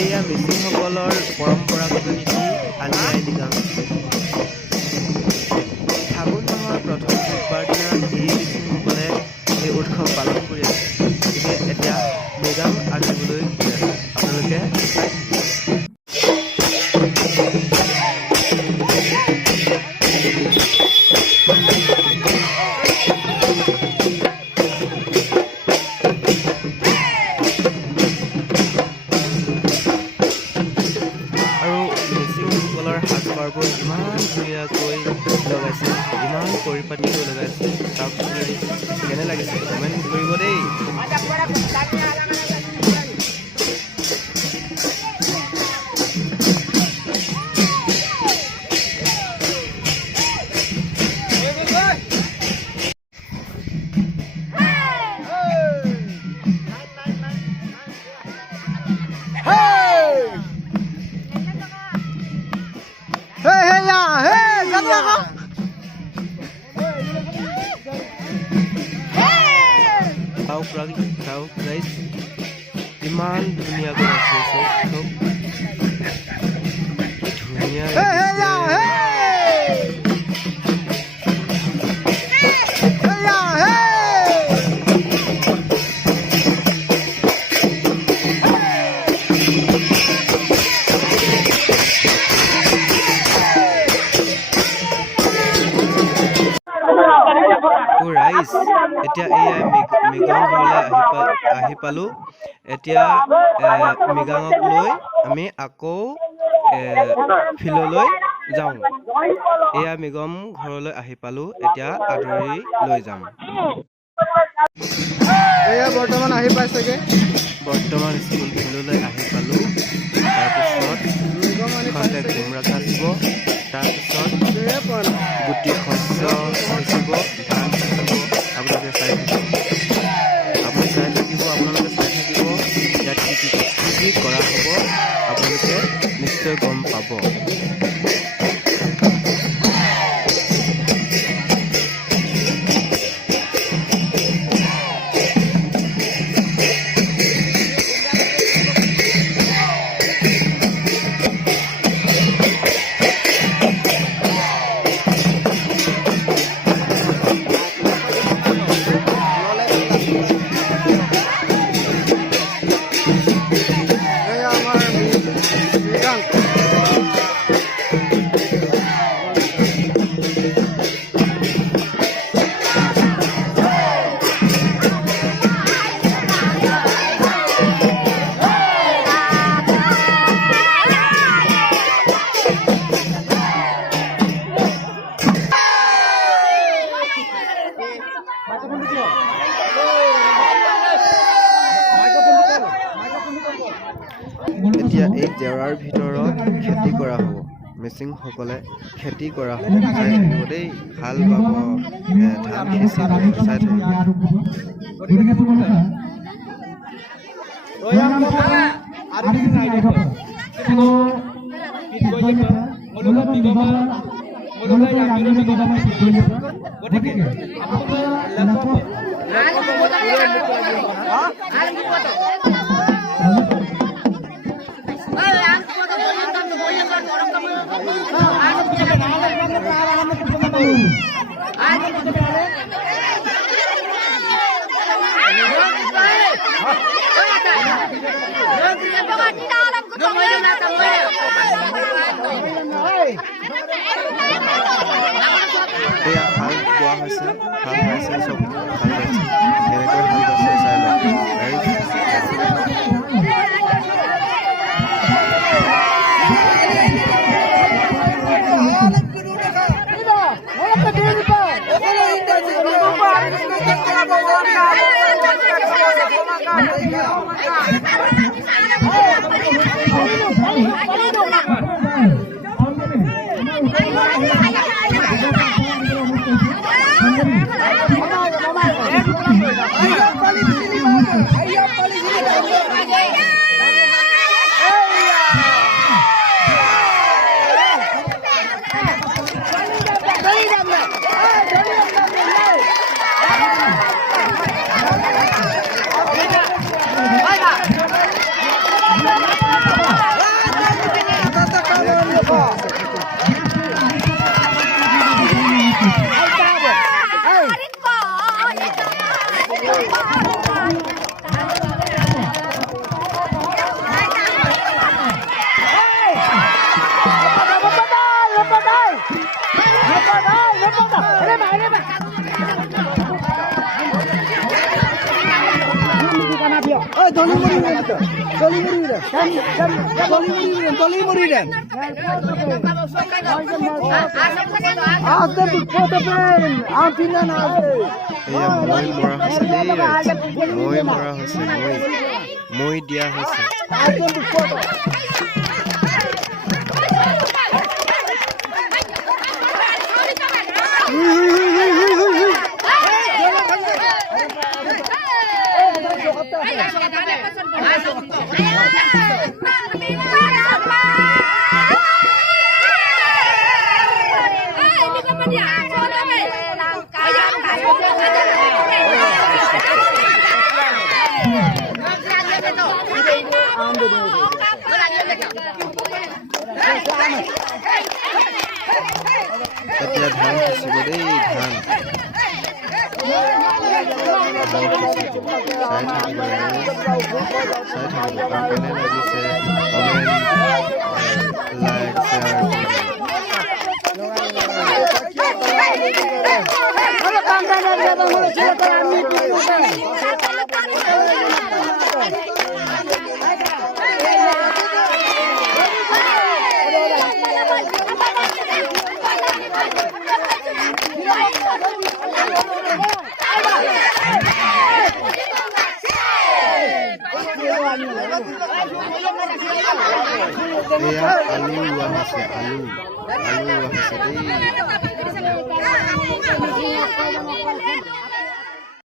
এয়া মিচিংসকলৰ পৰম্পৰাগত নীতি আলি আই লৃগাং। ফাগুন মাহৰ প্ৰথম বুধবাৰ দিনা এই মিচিংসকলে এই উৎসৱ পালন কৰি আছে। গতিকে এতিয়া লৃগাং আঁকিবলৈ গৈ আছে, আপোনালোকে চাই থাকিব। সাজপাৰবোৰ ইমান ধুনীয়াকৈ লগাইছে, ইমান পৰিপাটিকৈ লগাইছে, চাওক কেনে লাগিছে কমেণ্ট কৰিব দেই। চাওক গাইজ, ইমান ধুনীয়াকৈ আছে, চব ধুনীয়া ৰাইজ। এতিয়া এয়া মৃগাং ঘৰলৈ আহি পালো। এতিয়া মৃগাঙক লৈ আমি আকৌ ফিল্ডলৈ যাওঁ। এয়া মৃগাং ঘৰলৈ আহি পালো, এতিয়া আদৰি লৈ যাম। এয়া বৰ্তমান আহি পাইছেগে, বৰ্তমান স্কুল ফিল্ডলৈ আহি পালো। তাৰপিছত খন্তেক কোমৰা কাটিব, তাৰপিছত গুটি শস্য সিঁচিব, ধান সিঁচিব। আপোনালোকে চাই থাকিব, আপোনালোকে চাই থাকিব। ইয়াত কি কৰা হ'ব আপোনালোকে নিশ্চয় গম পাব। এতিয়া এই জেওৰাৰ ভিতৰত খেতি কৰা হ'ব, মিচিংসকলে খেতি কৰা হ'ব। চাই থাকিব দেই, হাল বাব, ধান সিঁচিব, চাই থাকিব। এয়া হাল বোৱা হৈছে, হাল বাইছে, চব হাল বাইছে, কেনেকৈ হাল বাইছে চাই লওক। এয়া মই মৰা হৈছে দেই ৰাইজ মই মৰা হৈছে মই দিয়া হৈছে এতিয়া ধান সিঁচিব দেই ধান চাই থাকিব আৰু কেনে লাগিছে কমেণ্ট লাইক এয়া আলু ৰোৱা হৈছে আলু ৰোৱা হৈছে দেই